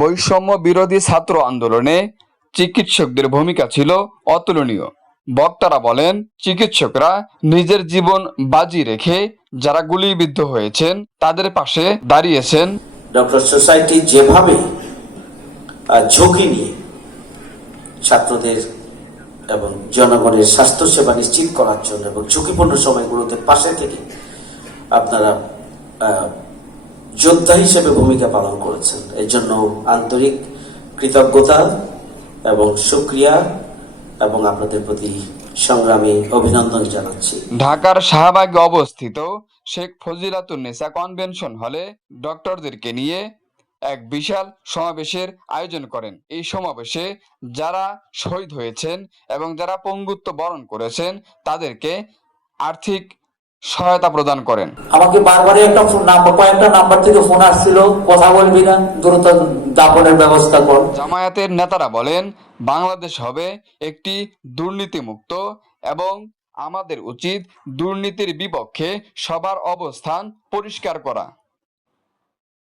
বৈষম্য বিরোধী ছাত্র আন্দোলনে চিকিৎসকদের ভূমিকা ছিল অতুলনীয়। বক্তারা বলেন, চিকিৎসকরা নিজের জীবন বাজি রেখে যারা গুলিবিদ্ধ হয়েছেন তাদের পাশে দাঁড়িয়েছেন। ডক্টর সোসাইটি যেভাবে ঝুঁকি নিয়ে ছাত্রদের এবং জনগণের স্বাস্থ্যসেবা নিশ্চিত করার জন্য এবং ঝুঁকিপূর্ণ সময়গুলোতে পাশে থেকে আপনারা যোদ্ধা হিসেবে ভূমিকা পালন করেছেন, এর জন্য আন্তরিক কৃতজ্ঞতা এবং শুকরিয়া এবং আপনাদের প্রতি সংগ্রামী অভিনন্দন জানাচ্ছি। ঢাকার শাহবাগে অবস্থিত শেখ ফজিলাতুন্নেসা কনভেনশন হলে ডক্টরদেরকে নিয়ে এক বিশাল সমাবেশের আয়োজন করেন। এই সমাবেশে যারা শহীদ হয়েছেন এবং যারা পঙ্গুত্ব বরণ করেছেন তাদেরকে আর্থিক সহায়তা প্রদান করেন। আমাকে বারবারই কয়েকটা নাম্বার থেকে ফোন আসছিল, কথা বলবি না, দ্রুত দাফনের ব্যবস্থা কর। জামায়াতের নেতারা বলেন, বাংলাদেশ হবে একটি দুর্নীতিমুক্ত এবং আমাদের উচিত দুর্নীতির বিপক্ষে সবার অবস্থান পরিষ্কার করা।